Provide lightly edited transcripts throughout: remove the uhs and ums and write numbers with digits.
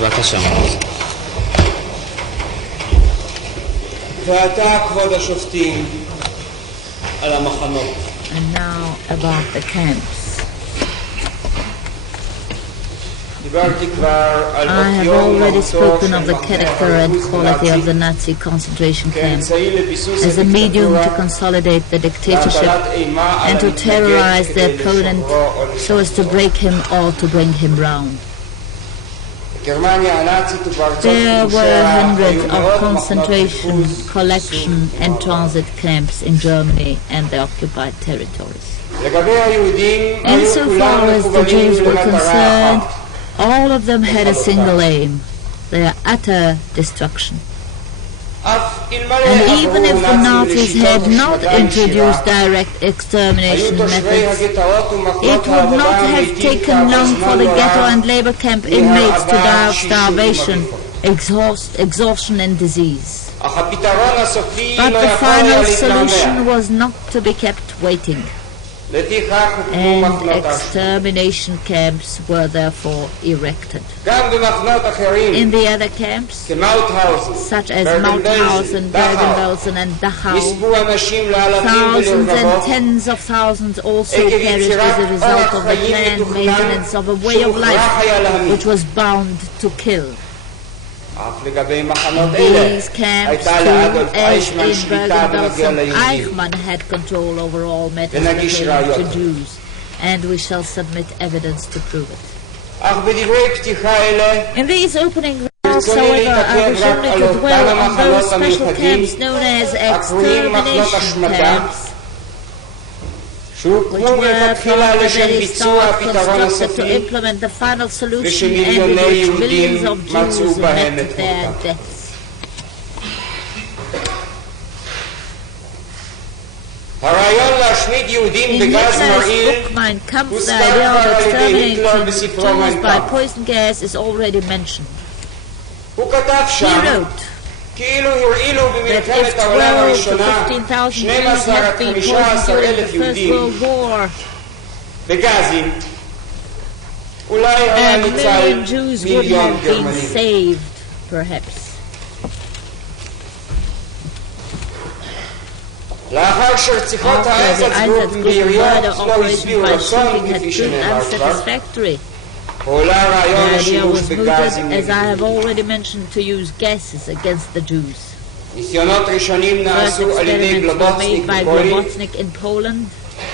בבקשה. ועתה כבוד השופטים על המחנות. And now about the camps. דיברתי כבר על I have אופיו already ומהותו spoken של of the מחנה character and הריכוז quality of the הנאצי Nazi concentration camps כאמצעי לביסוס as a medium to הדיקטטורה consolidate the dictatorship והטלת אימה על and to המתנגד terrorize the כדי opponent לשומרו או so as to לשחררו. break him or to bring him round. בגרמניה הנאצית ובארצות There were כבושיה hundreds היו of מאות מחנות concentration, ריכוז, collection יישוב and ומעבר. transit camps in Germany and the occupied territories. לגבי היהודים היו Insofar כולם as the מכוונים Jews were למטרה concerned, אחת. all of them had a single aim, their utter destruction. אף אלמלא And even עברו if the נאצים Nazis לשיטות had not השמדה introduced ישירה, direct היו extermination תושבי methods, הגטאות it ומחנות would העבודה not have המתים taken כעבור long for זמן the לא ghetto רב and labor camp inmates to die of starvation, ומהרעבה exhaustion and disease. אך הפתרון הסופי But לא the יכול היה final להתמהמה. solution was not to be kept waiting, לפיכך הוקמו and מחנות ההשמדה. extermination camps were therefore erected. גם במחנות אחרים, In the other camps, כמאוטהאוזן, such as ברגן-בלזן, Mauthausen, דכאו, Bergen-Belsen and Dachau, נספו אנשים לאלפים thousands ולרבבות, and tens of thousands also עקב perished יצירת as a result אורח of the חיים planned מתוכנן maintenance of a way of שהוכרח life היה להמית. which was bound to kill. אף לגבי מחנות אלה, These camps, הייתה too, לאדולף as אייכמן in שליטה בנוגע Bergen-Belsen, ליהודים. Eichmann had control over all matters ונגיש pertaining to ראיות. Jews, and we shall submit evidence to prove it. אך בדברי פתיחה אלה, In these opening remarks, ברצוני however, I להתעכב wish רק only על to אותם dwell on those המחנות special המיוחדים camps known as הקרויים מחנות extermination השמדה, camps, which שהוקמו were from מלכתחילה the לשם very ביצוע start הפתרון constructed to הסופי, implement the final solution and ושמיליוני in which millions יהודים of מצאו Jews בהם met את their מותם. deaths. הרעיון להשמיד יהודים In בגז Hitler's מרעיל book Mein Kampf, the הוזכר idea כבר of על ידי היטלר exterminating בספרו Jews מיין by קאמפף. poison gas is already mentioned. הוא כתב He שם wrote כאילו הרעילו that במלחמת if העולם 12 to הראשונה 15,000 Jews 12 had עד been 15 poisoned during אלף the First יהודים World War, בגזים, אולי היה a ניצל million Jews would מיליון have been גרמנים. saved, perhaps. לאחר שרציחות העז After the הצבאיות Einsatzgruppen ביריות murder לא operation השביעו by רצון shooting had כפי proved שנאמר כבר, unsatisfactory. הועלה רעיון The idea השימוש was mooted, בגזים as I have נגד. already mentioned, to use gases against the Jews. ניסיונות ראשונים First נעשו על ידי experiments were גלובוצניק made by בפולין, Globocnik in Poland,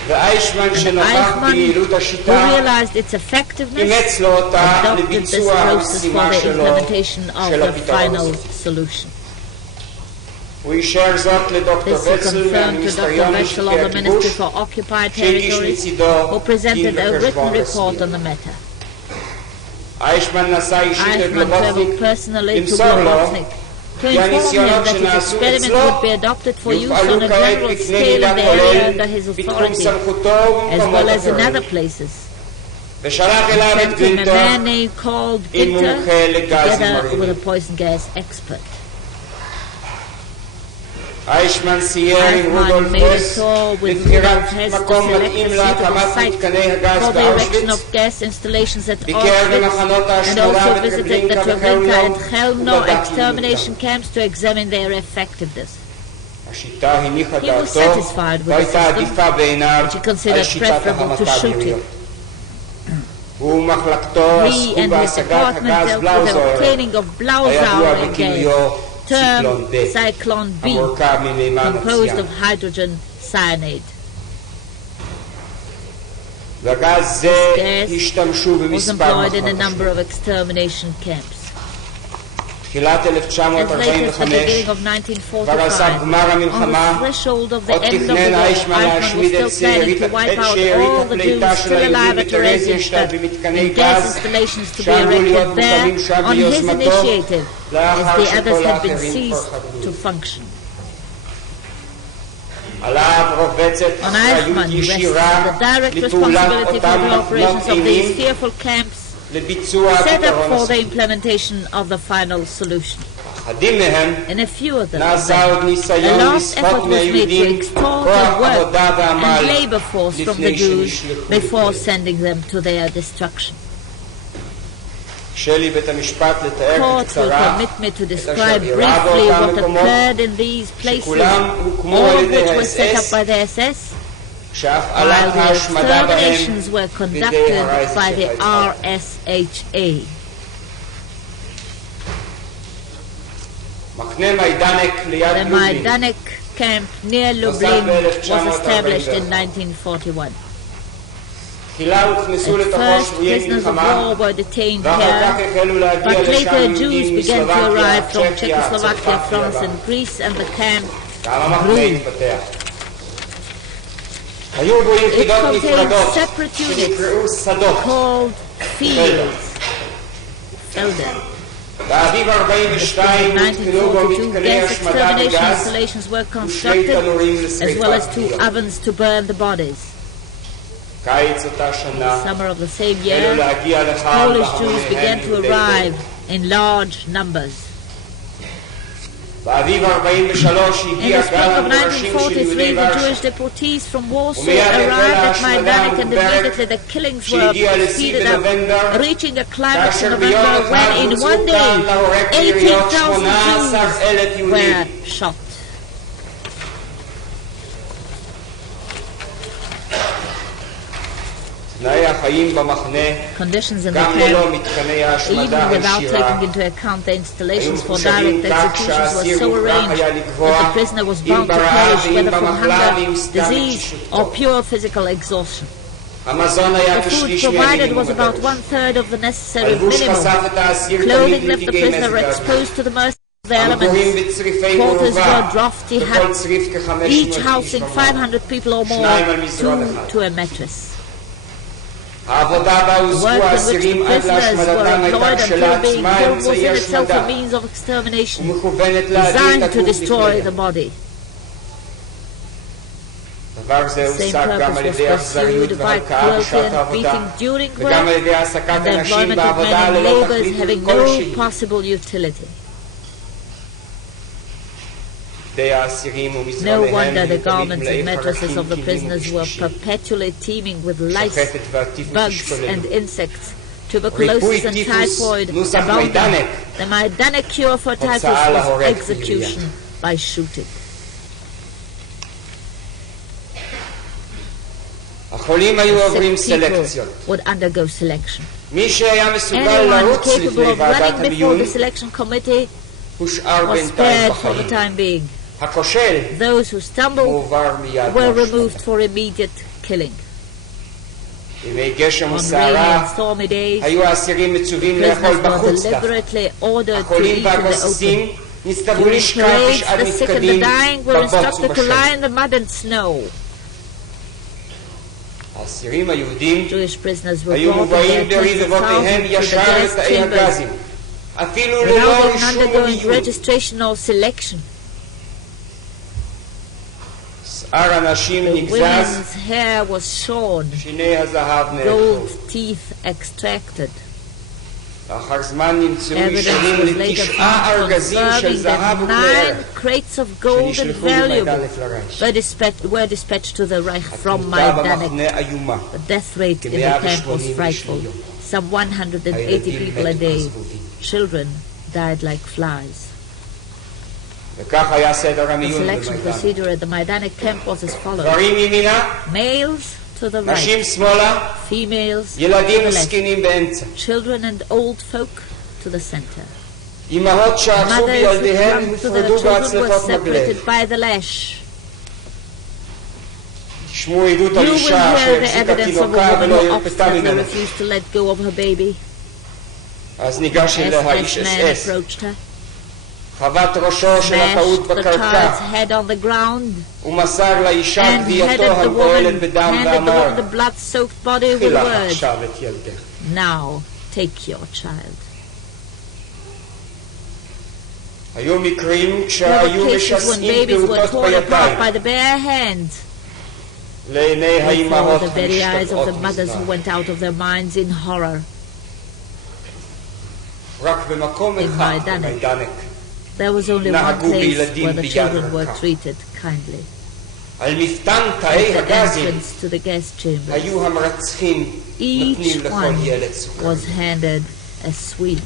ואייכמן and שנוכח Eichmann, ביעילות who השיטה, realized its effectiveness, אימץ לו אותה adopted this לביצוע process המשימה for the שלו implementation of של the הפתרון final הסופי. solution. הוא אישר זאת לדוקטור This he וצל confirmed to Dr. מהמיניסטריון Wetzel of לשטחי the Ministry הכיבוש, for Occupied שהגיש Territories, מצידו who presented דין a written וחשבון report רשמי. on the matter. אייכמן נסע אישית Eichmann לגלובוצניק traveled personally to למסור לו Globocnik to כי inform him הניסיונות that his שנעשו experiment אצלו would be adopted for use יופעלו on a כעת general בקנה scale in מידה the area כולל under his בתחום authority, סמכותו as ובמקומות well as in אחרים. other places. ושלח אליו את Sent him a גינטר man named called עם Ginter, מומחה לגזים together with מרעילים. a poison gas expert. אייכמן סייר עם Eichmann רודולף made a הס tour with לבחירת Rudolf Hess to מקום select מתאים a להקמת suitable site מתקני הגז for the erection באושוויץ, of gas installations at ביקר Auschwitz, במחנות and ההשמדה also visited the בטרבלינקה Treblinka and וחלמנו Chelmno ובדק extermination יעילותם. camps to examine their effectiveness, השיטה הניחה He was דעתו satisfied with the והייתה system, עדיפה בעיניו which he על considered שיטת preferable to ההמתה shooting. ביריות. הוא ומחלקתו He עסקו and his בהשגת department הגז dealt with the בלאוזר, obtaining of הידוע Blauzauer בכינויו gas, ציקלון termed B, Cyclone B, המורכב ממימן composed הציאן. of hydrogen cyanide. בגז זה gas השתמשו was במספר employed in a מחנות number השמדה. of extermination camps. תחילת As late as the 1945, beginning of כבר על סף 1945, גמר on the המלחמה, threshold of the עוד end of the תכנן war, אייכמן Eichmann להשמיד was את still planning to wipe out all the Jews של still alive היהודים at בטרזיינשטט Theresienstadt במתקני and gas גז installations to be שאמרו להיות erected there מוקמים שם on his ביוזמתו, initiative, as לאחר the others שכל had been האחרים כבר ceased חדלו. to function. עליו רובצת On אחריות Eichmann ישירה rests the direct לפעולת responsibility for אותם the operations מחנות of these אימים fearful camps לביצוע set up הפתרון for the הסופי. implementation of the final solution. אחדים מהם In a few of them, נעשה עוד a ניסיון last לסחוט effort was made to מהיהודים extort כוח the work עבודה and ועמל labor force from the לפני Jews שנשלחו before לכלא. sending them to their destruction. Court will permit me to describe briefly what occurred in these places, all of which were set up by the SS, while the exterminations were conducted by the RSHA. The Majdanek camp near Lublin was established in 1941. At first, prisoners of war were detained here, but later Jews began to arrive from Czechoslovakia, France and Greece, and the camp grew. It contained separate units called fields, Felder. In 1942, gas extermination installations were constructed, as well as 2 ovens to burn the bodies. In the summer of the same year, Polish Jews began to arrive in large numbers. In the spring of 1943, the Jewish deportees from Warsaw arrived at Majdanek, and immediately the killings were speeded up, reaching a climax in November when in one day 18,000 Jews were shot. Conditions in the camp, even without taking into account the installations for direct executions, were so arranged that the prisoner was bound to perish whether from hunger, disease, or pure physical exhaustion. The food provided was about 1/3 of the necessary minimum. Clothing left the prisoner exposed to the mercy of the elements. Quarters were drafty huts, each housing 500 people or more, 2 to a mattress. The work in which the prisoners were employed until being killed was in itself a means of extermination, designed to destroy the body. The same purpose was pursued by cruelty and beating during work, and the employment of men in labours having no possible utility. No wonder the garments and mattresses of the prisoners were perpetually teeming with lice, bugs and insects. Tuberculosis and typhoid abounded. The Majdanek cure for typhus was execution by shooting. The sick people would undergo selection. Anyone capable of running before the selection committee was spared for the time being. Those who stumbled were removed for immediate killing. On rainy and stormy days, prisoners were deliberately ordered to eat in the open. During parades, the sick and the dying were instructed to lie in the mud and snow. Jewish prisoners were brought in their tens of thousands to the gas chambers without even undergoing registration or selection. The women's hair was shorn, gold teeth extracted. Evidence was later found confirming that 9 crates of gold and valuables were dispatched to the Reich from Majdanek. The death rate in the camp was frightful. Some 180 people a day. Children died like flies. The selection procedure at the Majdanek camp was as follows. Males to the right, females to the left, children and old folk to the center. Mothers who clung to their children were separated by the lash. You will hear the evidence of a woman who obstinately refused to let go of her baby. As this man approached her, smashed the child's head on the ground, and handed the woman the blood-soaked body with words, "Now, take your child." There were cases when babies were torn apart by the bare hand. Before the very eyes of the mothers who went out of their minds in horror. In Majdanek, there was only one place where the children were treated kindly. At the entrance to the gas chamber, each one was handed as sweet.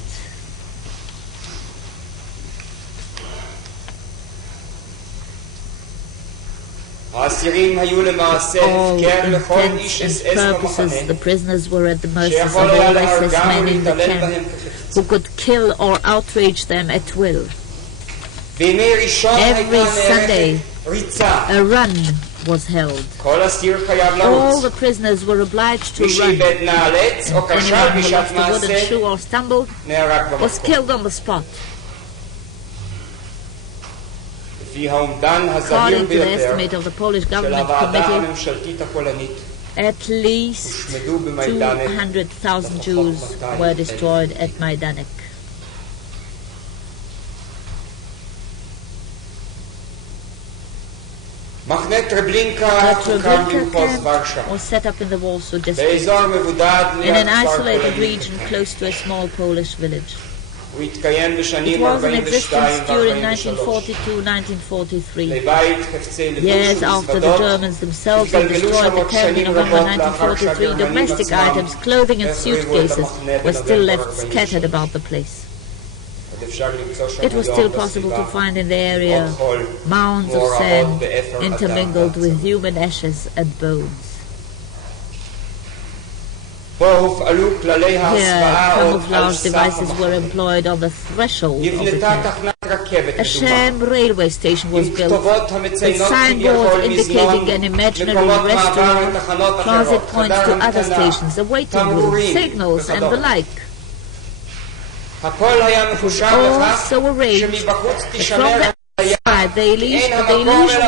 האסירים היו למעשה All הפקר לכל intents איש and אס-אס במחנה, purposes, the prisoners were at the mercy of שיכול היה all להרגם SS men in the ולהתעלל camp, בהם כחפץ. who could kill or outrage them at will. בימי ראשון Every הייתה Sunday, נערכת ריצה. a run was held. כל אסיר חייב All לרוץ. the prisoners were obliged to מי run. שאיבד נעלץ או כשל Anyone who בשעת lost a wooden מעשה shoe or stumbled נהרג was במקום. killed on the spot. לפי האומדן הזהיר According to the ביותר estimate of the Polish של government הוועדה committee, הממשלתית הפולנית, at least הושמדו במיידנק 200,000 Jews were destroyed at Majdanek. מחנה טרבלינקה The הוקם Treblinka במחוז camp ורשה, was set up in the Warsaw district, באזור מבודד in ליד an כפר isolated פולני. region close to a small Polish village. הוא התקיים It בשנים was in 42 existence during ו-43. 1942-1943. לבית חפצי לבוש Years after the ומזוודות Germans themselves had התגלגלו destroyed שם the עוד camp in שנים November רבות לאחר 1943, שהגרמנים domestic עצמם items, clothing and החריבו את suitcases המחנה were still בנובמבר left scattered 43. about the place. עוד אפשר למצוא שם It was היום still possible בסביבה to find in the area עוד חול mounds of מוארות sand באפר אדם intermingled with ועצם. human ashes and bones. פה הופעלו כללי Here, ההסוואה עוד על camouflage סף devices were המחנה. employed on the threshold of the נבנתה camp. תחנת רכבת A קדומה, sham railway station was עם built, כתובות with המציינות signboards כביכול מזנון, indicating an imaginary מקומות מעבר restaurant, לתחנות transit אחרות, points חדר to other המתנה, stations, a waiting room, תמרורים signals, and the וכדומה. like. הכל היה מחושב לכך Also arranged שמבחוץ that from תישמר the outside the illusion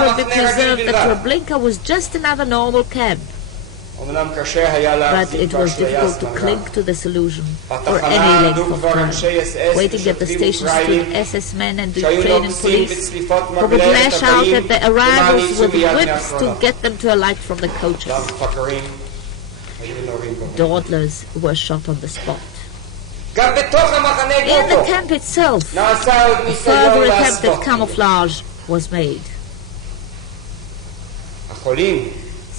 would be preserved that Treblinka was just another normal camp. אמנם קשה היה But להחזיק it was באשליה difficult to סמרה. cling to this illusion for בתחנה any עמדו length of כבר time. אנשי אס-אס Waiting at the ושוטרים station אוקראינים stood SS men and שהיו Ukrainian נוגסים police בצליפות who would מגלרת lash out הבאים at the למען arrivals יצאו with מיד whips מהקרונות. to get them to alight from the coaches. והמפגרים היו נורים בהם. Dawdlers were shot on the spot. גם בתוך המחנה In the בוקר camp itself, נעשה עוד a ניסיון further attempt לעשות. at camouflage was made. החולים,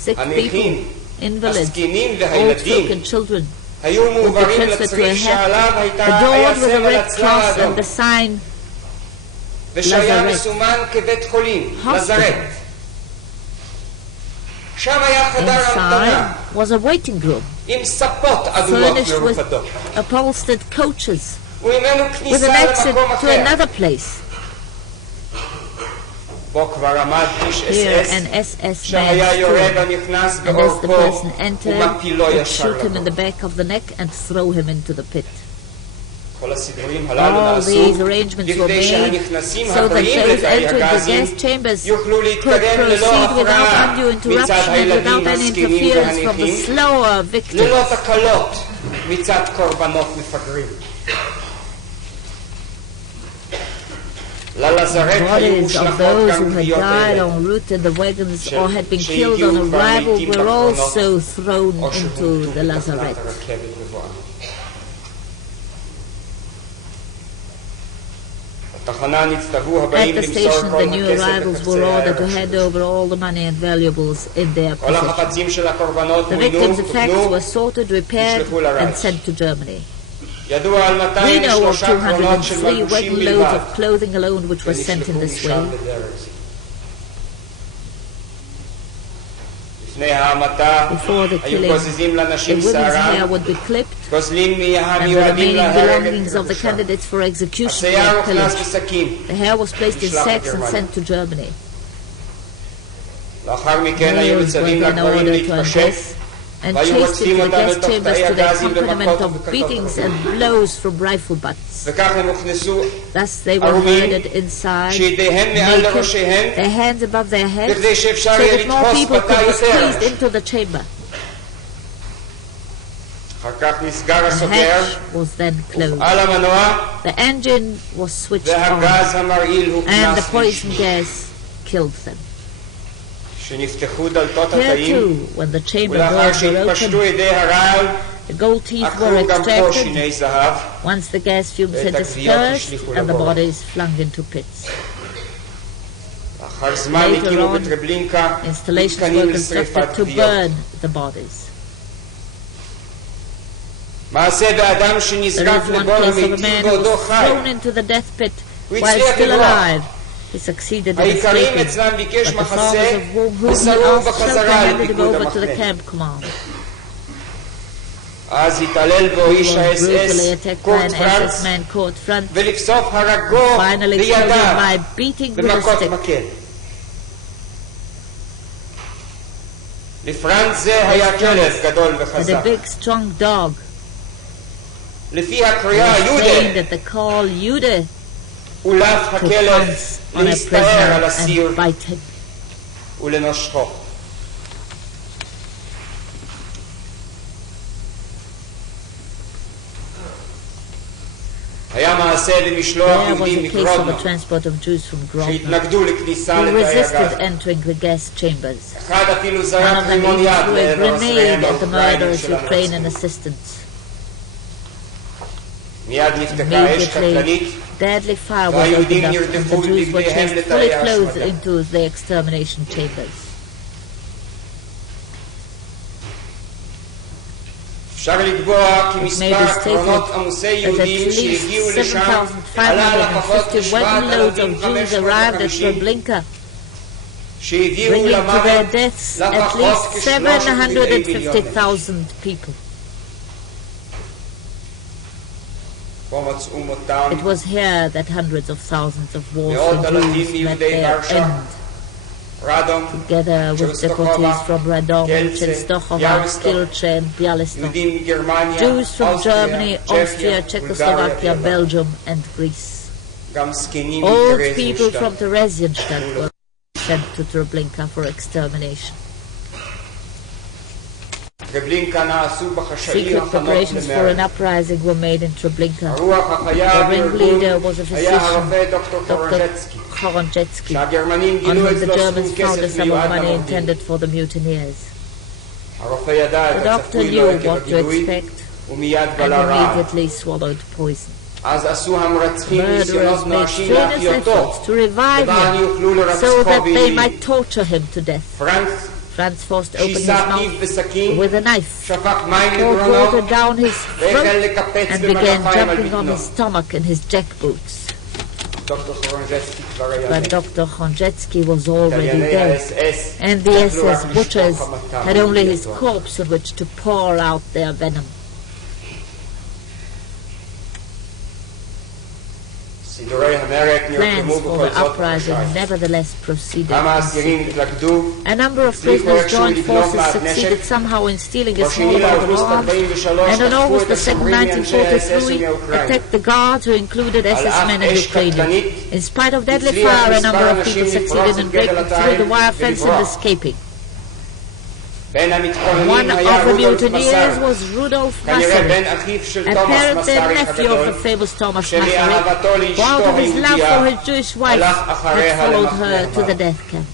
Sick people, הנכים, invalids, הזקנים old folk והילדים and children היו would be מועברים transferred to a לצריף hut שעליו adored with a סמל red הצלב cross האדום and the sign ושהיה Lazareth. מסומן כבית חולים, Hospital. נזרת. שם היה חדר המתנה inside was a waiting room עם ספות אדומות furnished with מרופדות upholstered coaches וממנו with כניסה an exit למקום to אחר. another place. בו כבר עמד איש Here אס-אס an SS שהיה man יורה stood, ונכנס and as the בעורפו person entered, ומפילו would ישר shoot him in the לבו. back of the neck and throw him into the pit. כל הסידורים הללו All נעשו these arrangements were כדי made שהנכנסים so that הבריאים those לתאי entering the הגזים gas chambers יוכלו could להתקדם ללא proceed without הפרעה undue מצד interruption and הילדים without any הזקנים interference from the והנכים, slower ללא victims. תקלות מצד קורבנות מפגרים. ללזרת היו Bodies of מושלכות those גם who had קריאות died אלה, en route in the wagons or had been שהגיעו killed on כבר arrival לעתים were בקרונות, also thrown או into שהומתו the בתחנת lazaret. הרכבת בבואם. בתחנה נצטוו At הבאים the למסור station, כל the new הכסף arrivals were וחפצי ordered to הערך hand שלו. over all the money and valuables in their כל possession. החפצים של הקורבנות The מוינו, victims' effects תוקנו, were sorted, repaired, נשלחו לרש. and sent to Germany. ידוע על We know of 203 קרונות של 203 מלבושים wagon loads בלבד, of clothing alone which were sent in ונשלחו this משם way. לדרך. לפני ההמתה Before the היו killing, גוזזים the לנשים women's hair שערם, would be clipped, גוזלים and the מהמיועדים remaining להרג belongings את of the רכושם. candidates for execution השיער were הוכנס pillaged. בשקים. The hair was placed in נשלח sacks and לגרמניה. sent to Germany. לאחר מכן היו Males were מצווים then לגברים ordered to להתפשט, undress and והיו chased רודפים into the אותם gas לתוך chambers תאי to the הגזים accompaniment במכות of beatings ובכתות. and blows from rifle butts. וכך הם הוכנסו Thus they were ערומים, herded inside, שידיהם מעל naked, לראשיהם, their hands above their heads, בכדי so שאפשר יהיה that more לתפוס people בתא could be יותר. squeezed into the chamber. אחר כך נסגר The הסוגר, hatch was then closed. על המנוע, The engine was switched on, והגז המרעיל and the הוכנס poison לשנייה. gas killed them. כשנפתחו דלתות Here התאים, too, when the chamber ולאחר doors were שהתפשטו opened, ידי הרעל, the gold teeth were עקרו גם פה extracted. שיני זהב, Once the gas fumes had ואת הגוויות dispersed, השליכו and the לבור. bodies flung into pits. לאחר זמן Later הקימו on, בטרבלינקה Installations מתקנים were לשריפת constructed to גוויות. burn the bodies. מעשה באדם There שנזרק is one לבור case of a המתים man who בעודו was חי. thrown into the death pit הוא while הצליח still לברוח. alive. He succeeded in האיכרים escaping, אצלם ביקש but the מחסה fathers of whom he ושרו asked shelter בחזרה handed him לפיקוד over to the המחנה. camp command. אז התעלל בו He איש was האס-אס brutally attacked by קורט an פרנץ SS man called Franz, ולבסוף הרגו finally killed him בידיו by beating with a במכות stick. מקל. לפרנץ זה היה כלב גדול And וחזק. a big strong dog לפי הקריאה was יהודה trained at the call Jude אולף to הכלב pounce on a להסתער על prisoner הסיר and bite him. ולנשכו. היה מעשה במשלוח There was יהודים a case of מגרודנו a transport of Jews from Grodno שהתנגדו לכניסה who לתאי resisted הגז. entering the gas chambers. אחד אפילו One זרק of them רימון even יד threw a לעבר עוזריהם grenade at the האוקראינים murderous של Ukrainian הנאצים. assistants. מיד נפתקה אש קטלנית Immediately, deadly fire was והיהודים opened up and נרדפו the Jews were בבגדיהם chased לתאי fully clothed ההשמדה. into the extermination chambers. אפשר לקבוע כי It may מספר be קרונות stated עמוסי that at יהודים שהגיעו least לשם עלה לפחות 7,550 wagon loads of Jews arrived at כ-7,550 Treblinka, שהביאו bringing to their למוות deaths at לפחות least כ-350,000. 750,000 people. פה מצאו מותם It was here that hundreds of thousands of מאות Warsaw אלפים Jews met מיהודי their ורשה, end, רדום, together with deportees from Radom, Częstochowa, Kielce and Bialystok, יהודים מגרמניה, Jews from Germany, אוסטריה, Austria, Czechoslovakia, Belgium and Greece. גם זקנים Old מטרזינשטט. people from Theresienstadt were sent to Treblinka for extermination. טרבלינקה נעשו בחשאי Secret הכנות preparations for an למרד. uprising were made in Treblinka. הרוח החיה The ringleader was a בארגון היה הרופא physician, דוקטור Dr. קורנצ'צקי, Koronchetsky, שהגרמנים on גילו whom the אצלו Germans סכום found a כסף sum of מיועד money למורדים. intended for the mutineers. הרופא ידע The את doctor הצפוי knew לו עקב what to הגילוי expect ומיד and בלע רעב. immediately swallowed poison. אז עשו המרצחים Murderers ניסיונות made נואשים strenuous להחיותו, efforts to revive למען him יוכלו so לרצחו that they ביעילות. might torture him to death. פרנץ Franz forced open his שיסה פיו mouth בסכין, with a knife, שפך מים poured מגרונו water down his והחל throat, לקפץ and began במגפיים על jumping on בטנו. his stomach in his jackboots. דוקטור קורנצ'צקי כבר היה But מת. Dr. Koronchetsky was already איטלייני dead, האס-אס and the יכלו רק SS לשפוך butchers חמתם had only his על corpse on which to pour out their venom. סידורי המרד Plans נרקמו for בכל the זאת uprising בחשאי. nevertheless proceeded. כמה in אסירים secret. התלכדו, A number of הצליחו prisoners איכשהו joined לגנוב forces מעט succeeded נשק. somehow in stealing a small ב-2 amount of לאוגוסט arms, 43 and on תקפו August את the 2nd, השומרים מאנשי האס-אס 1943, ומאוקראינה. attacked the guards who included על SS אף men and אש Ukrainians. קטלנית, In spite of deadly הצליח fire, a number מספר of אנשים people לפרוץ succeeded את in גדר breaking through the התיל wire fence and ולברוח. escaping. בין One המתכוננים of היה the רודולף mutineers מסר, was Rudolf כנראה בן Masaryk, אחיו של תומאס apparently מסריק nephew of the הגדול, famous Thomas Masaryk, שמאהבתו who out לאשתו of his love for היהודייה his Jewish wife הלך had אחריה followed למחנה her to the המוות. death camp.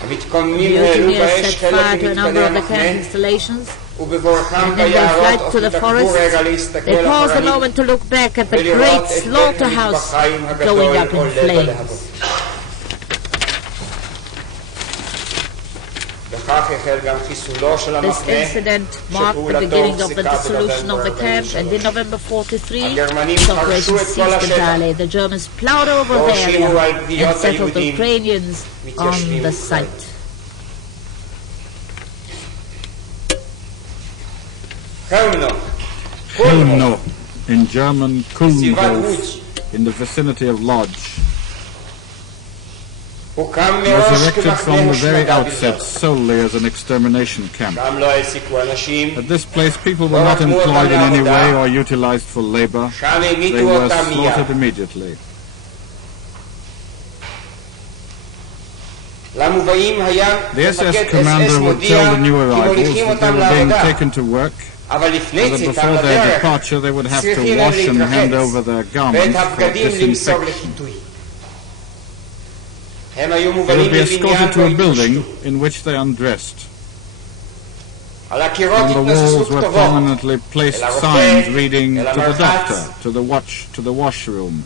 המתקוממים העלו Mutineers באש set חלק fire to a ממתקני number of the camp המחנה, installations, ובבורחם and in their ביערות flight to the התעכבו forest, רגע להסתכל they paused a אחורנית moment to look back at the ולראות great את בית slaughterhouse המטבחיים going הגדול up in עולה flames. בלהבות. בכך החל גם חיסולו של This המחנה, incident marked the שפעולתו beginning of the הופסקה dissolution of the camp, and in ב-43. November 43, הגרמנים the חרשו operation את כל ceased השטח, entirely. The Germans plowed over the והושיבו על area גוויות and settled היהודים Ukrainians on מתיישבים the וכאלה. site. Kulno, in German ישיבת Kulmhof, in the vicinity of Lodz, הוקם was מראש erected from כמחנה the very השמדה outset בלבד. solely as an extermination camp. שם לא העסיקו אנשים, At this place, people were not employed in any way or utilized for labor. שם They המיתו were אותם מיד. slaughtered immediately. למובאים היה The SS מפקד commander SS would מודיע tell the new כי arrivals מוליכים that they אותם were being לעבודה, taken to work, אבל לפני and that צאתם before their לדרך departure they would have to צריכים wash and hand להתרחץ over their ואת garments for הבגדים למסור disinfection. לחיטוי. הם היו They מובלים would be לבניין escorted to בו a building התפשטו. in which they undressed. על הקירות On the התנוססו walls were כתובות, prominently placed אל הרופא, signs reading אל to the המרחץ. doctor, to the washroom.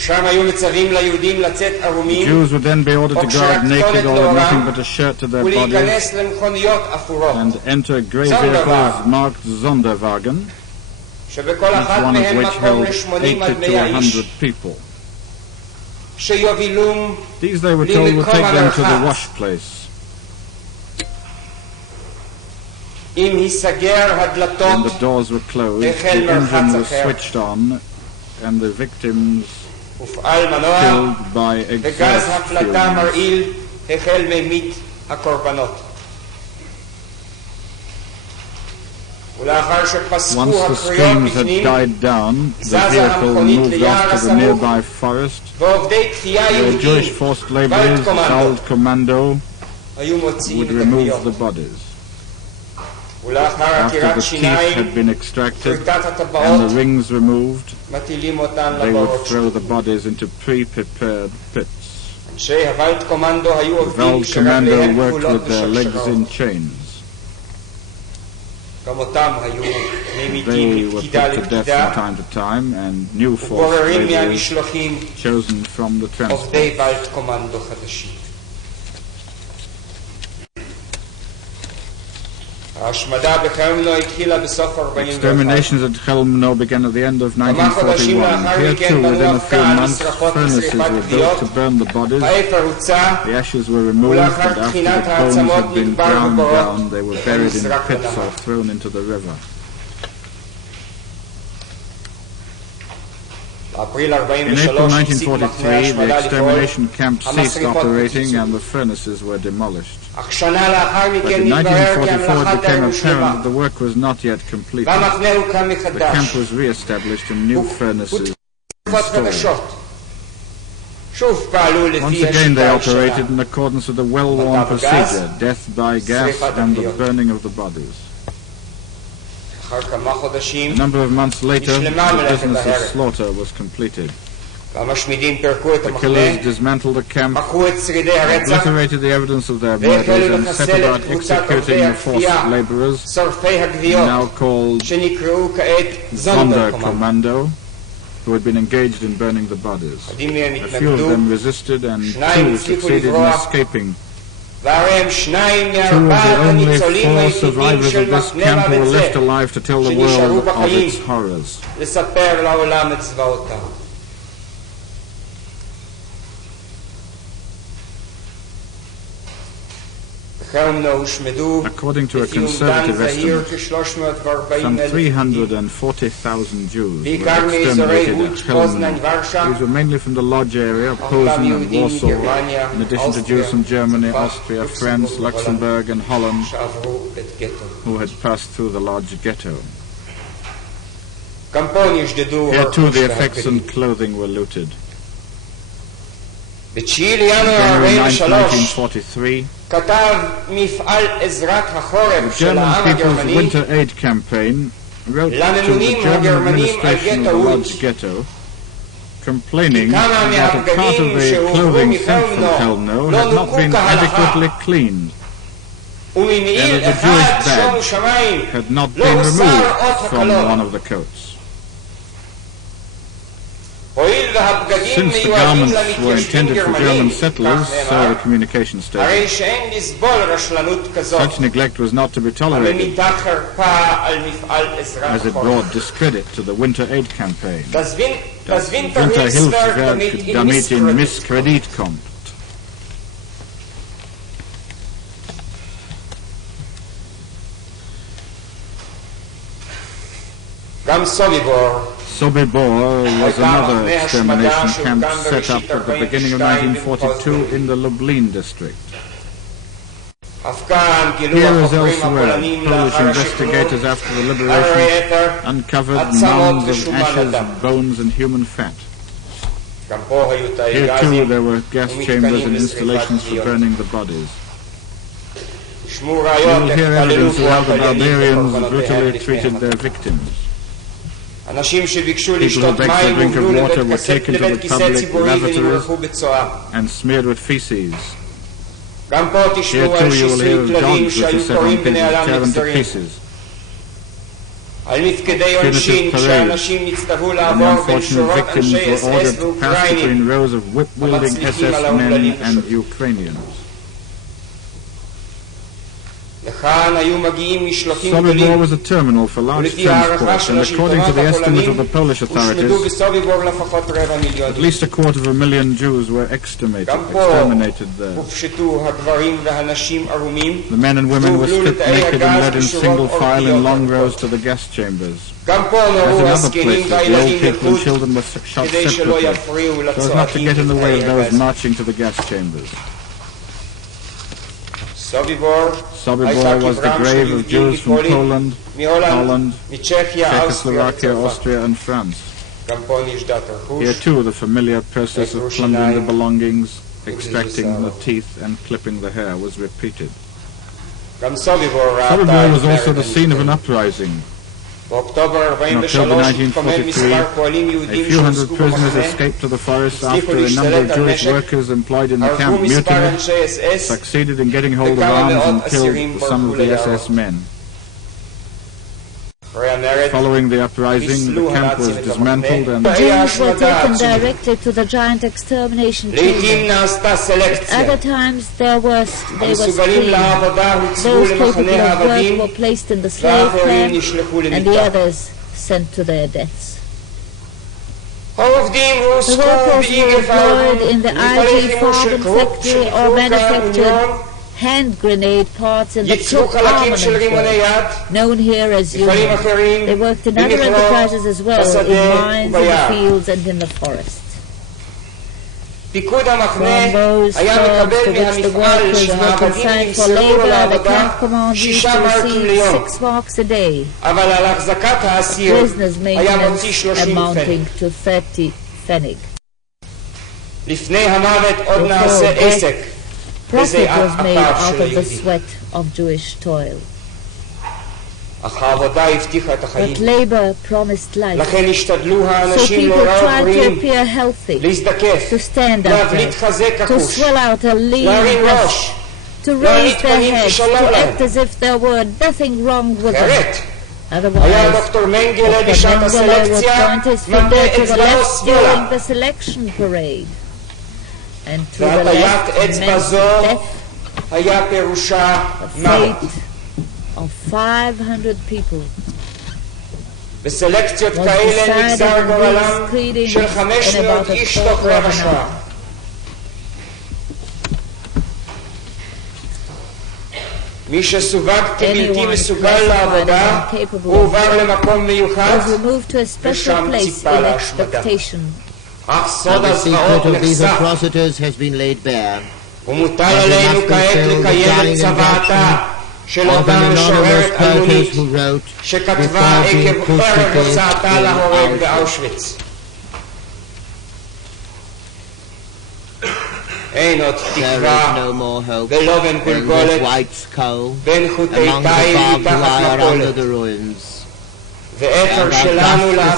The Jews would then be ordered to go out naked or with nothing but a shirt to their bodies and enter grey vehicles marked Sonderwagen, each one of which held 80 to 100 people. These, they were told, would take them to the wash place. When the doors were closed, the engine was switched on, and the victims killed by exhaust fumes. Once the screams had died down, the vehicle moved off to the nearby forest, where Jewish forced laborers, called commando, would remove the bodies. After the teeth had been extracted and the rings removed, they would throw the bodies into pre-prepared pits. The Veld commando worked with their legs in chains. They were put to death from time to time, and new forced laborers chosen from the transport. Exterminations at Chelmno began at the end of 1941. Here too, within a few months, furnaces were built to burn the bodies. The ashes were removed, and after the bones had been ground down, they were buried in pits or thrown into the river. In April 1943, the extermination camp ceased operating and the furnaces were demolished. But in 1944 it became apparent that the work was not yet completed. The camp was re-established and new furnaces installed. Once again they operated in accordance with the well-worn procedure, death by gas and the burning of the bodies. A number of months later, the business of slaughter was completed. The killers dismantled the camp, obliterated the evidence of their murders, and set about executing the forced laborers, now called Sonderkommando, who had been engaged in burning the bodies. A few of them resisted, and two succeeded in escaping. Two of the only four survivors of this camp who were left alive to tell the world of its horrors. According to a conservative estimate, some 340,000 Jews were exterminated at Chelmno. These were mainly from the Lodz area, Posen and Warsaw, in addition to Jews from Germany, Austria, France, Luxembourg and Holland, who had passed through the Lodz ghetto. Here too the effects and clothing were looted. In January 1943, the German People's Winter Aid Campaign wrote to the German administration of the Lodz ghetto, complaining that a part of the clothing sent from Chelmno had not been adequately cleaned, and that the Jewish badge had not been removed from one of the coats. Since the garments were intended for German settlers, so the communication stated, such neglect was not to be tolerated, as it brought discredit to the Winter Aid Campaign. Das Winterhilfswerk damit in Misskredit kommt. Sobibor was another extermination camp set up at the beginning of 1942 in the Lublin district. Here as elsewhere, Polish investigators after the liberation uncovered mounds of ashes, bones and human fat. Here too there were gas chambers and installations for burning the bodies. You will hear evidence of how the barbarians brutally treated their victims. People who begged for a drink of water were taken to the public lavatories and smeared with feces. Here too you will hear of dogs which are set on pins and tear them to pieces. על מפקדי עונשין כשאנשים נצטוו לעבור בין שורות אנשי אס-אס ואוקראינים המצליחים על האומללים פשוט. לכאן היו מגיעים משלוחים גדולים ולפי הערכה של השלטונות הפולנים הושמדו בסוביבור לפחות 250,000. גם פה הופשטו הגברים והנשים ערומים והובלו לתאי הגז בשורות אורגיות. גם פה נורו הזקנים והילדים לחוץ כדי שלא יפריעו לצועקים בתאי הגז. Sobibor was the grave of Jews from Poland, Czechoslovakia, Austria and France. Here too the familiar process of plundering the belongings, extracting the teeth and clipping the hair was repeated. Sobibor was also the scene of an uprising. In October 1943, a few hundred prisoners escaped to the forest after a number of Jewish workers employed in the camp mutinied, succeeded in getting hold of arms and killed some of the SS men. Following the uprising, the camp was dismantled and the Jews were taken directly to the giant extermination chamber. At other times they were screened. Those capable of work were placed in the slave camp and the others sent to their deaths. The workers were employed in the IG Farben factory or manufactured hand grenade parts in the Krupp armament work, known here as Union. They worked in other enterprises as well, in mines, in the fields and in the forests. From those jobs to which the workers were consigned for labor, the camp command used to receive 6 marks a day. Prisoners' maintenance amounting to 30 pfennig. Profit was made out of the sweat of Jewish toil. But labor promised life. So people tried to appear healthy, to stand upright, to swell out a lean breast, to raise their heads, to act as if there were nothing wrong with them. Otherwise, Dr. Mengele would point his finger to the left during the selection parade. And to the left meant death, the fate of 500 people was decided in these screenings in about a quarter of an hour. Anyone classified as incapable of work was removed to a special place in expectation. So the secret of these atrocities has been laid bare. As we must fulfill the dying injunction of an anonymous poetess who wrote before being crucified in Auschwitz. There is no more hope than this white skull among the barbed wire under the ruins. And our dust is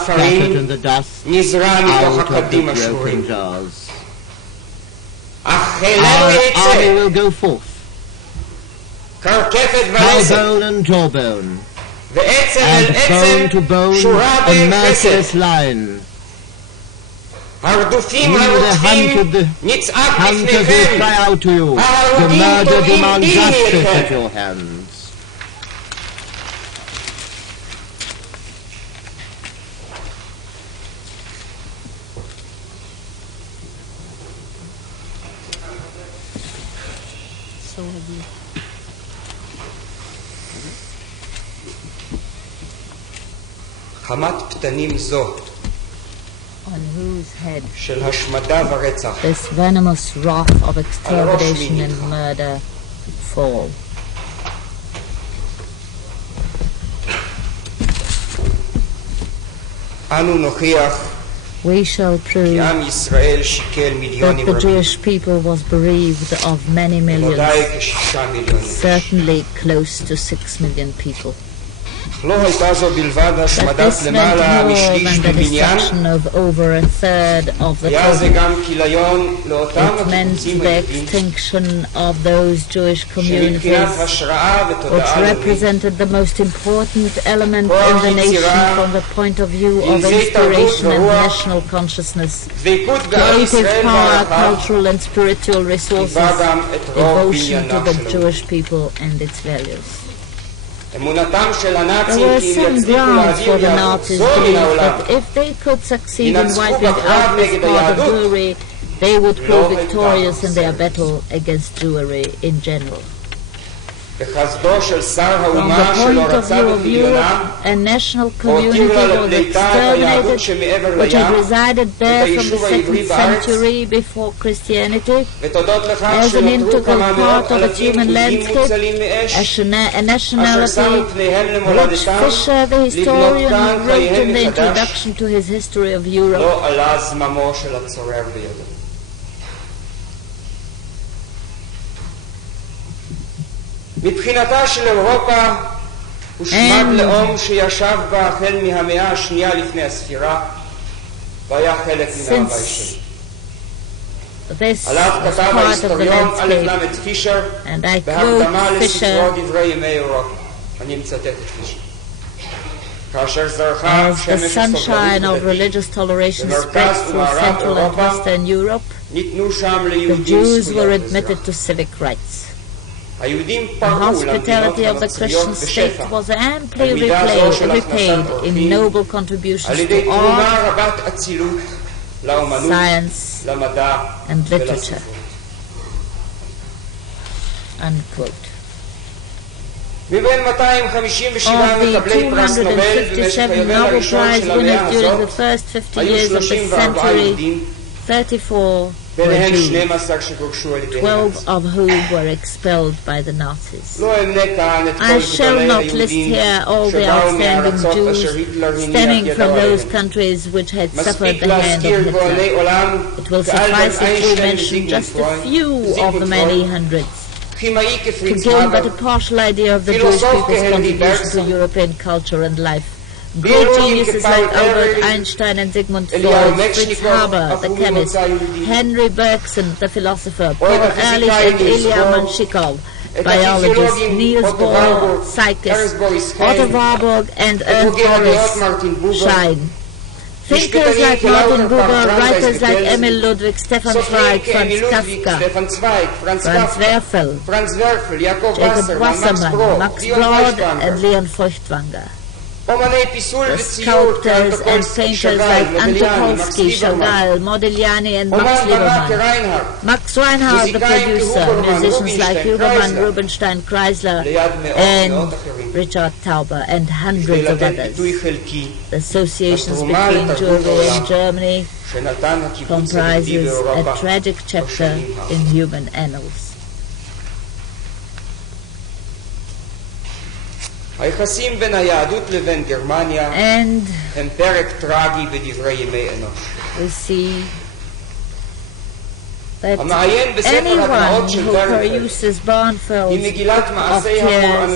scattered in the dust out of the broken jaws. Our army will go forth, thigh-bone and jawbone, and bone to bone, a merciless line. You, the hunters will cry out to you. The murder demands justice at your hands. חמת פתנים זאת של השמדה ורצח this venomous wrath of extermination and murder fall. אנו נוכיח We shall prove שעם ישראל שיקל מיליונים that the רבים, Jewish people was bereaved of many millions, ודאי כ6 מיליון. certainly close to 6 million people. But this meant more than the destruction of over a third of the people. It meant the extinction of those Jewish communities which represented the most important element in the nation from the point of view of inspiration and national consciousness, creative power, cultural and spiritual resources, devotion to the Jewish people and its values. There were some grounds for the Nazis' belief that if they could succeed in wiping out this part of Jewry, they would prove victorious in their battle against Jewry in general. From the point of view of Europe, a national community was exterminated which had resided there from the 2nd century before Christianity as an integral part of its human landscape, a nationality which Fisher, the historian who wrote in the introduction to his History of Europe, מבחינתה של אירופה הושמד לאום שישב בה החל מהמאה השנייה לפני הספירה והיה חלק מן הביישל. עליו כתב ההיסטוריון אלף פישר בהקדמה לספרו דברי ימי אירופה. אני מצטט את פישר. כאשר זרחה שמש הסובלנות במרכז ומערב אירופה ניתנו שם ליהודים זכויות אזרח. The hospitality of the Christian state was amply repaid in noble contributions to art, science, and literature. Unquote. Of the 257 Nobel Prize winners during the first 50 years of the century, 34 were Jews, 12 of whom were expelled by the Nazis. I shall not list here all the outstanding Jews stemming from those countries which had suffered the hand of Hitler. It will suffice if we mention just a few of the many hundreds, to gain but a partial idea of the Jewish people's contribution to European culture and life. Great geniuses like Albert Einstein and Sigmund Freud, Fritz Haber, the chemist, Henry Bergson, the philosopher, Paul Ehrlich and Ilya Manshikov, biologists, Niels Bohr, psychists, Otto Warburg and Ernst Boris shine. Thinkers like Martin Buber, writers like Emil Ludwig, Stefan Zweig, Franz Kafka, Franz Werfel, Jacob Wassermann, Max Brod and Leon Feuchtwanger. The sculptors and painters like Antopolsky, Chagall, Modigliani and Max Liebermann. Max Reinhardt, the producer, musicians like Huberman, Rubinstein, Kreisler and Richard Tauber and hundreds of others. The associations between Jewry and Germany comprises a tragic chapter in human annals. היחסים בין היהדות לבין גרמניה הם פרק טרגי בדברי ימי אנוש. We see that anyone who peruses Barnfeld's Book of Tears,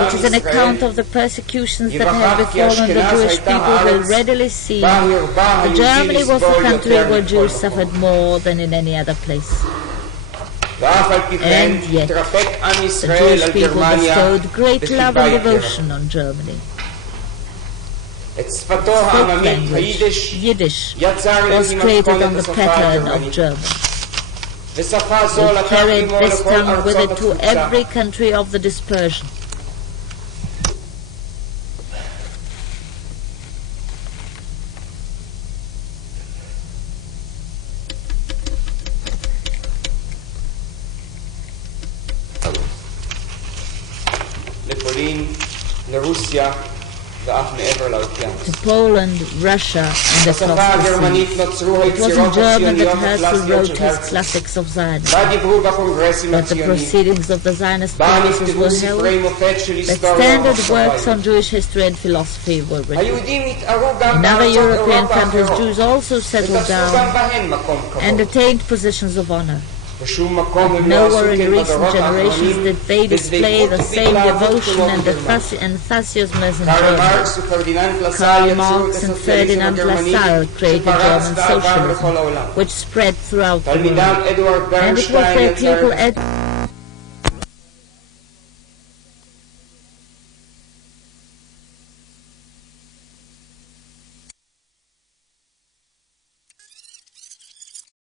which is an account of the persecutions that have befallen the Jewish people, will readily see that Germany was the country where Jews suffered more than in any other place. And yet, the Jewish people bestowed great love and devotion on Germany. Folk language, Yiddish, was created on the pattern of German. It carried this tongue with it to every country of the dispersion. To Poland, Russia, and across the sea. It was in German that Herzl wrote his classics of Zionism. But the proceedings of the Zionist producers were held, that standard works on Jewish history and philosophy were written. In other European countries, Jews also settled down and attained positions of honor. Nowhere in recent generations did they display the same devotion and enthusiasm as in Germany. Karl Marx and Ferdinand Lassalle created German socialism, which spread throughout the world. And it was their pupil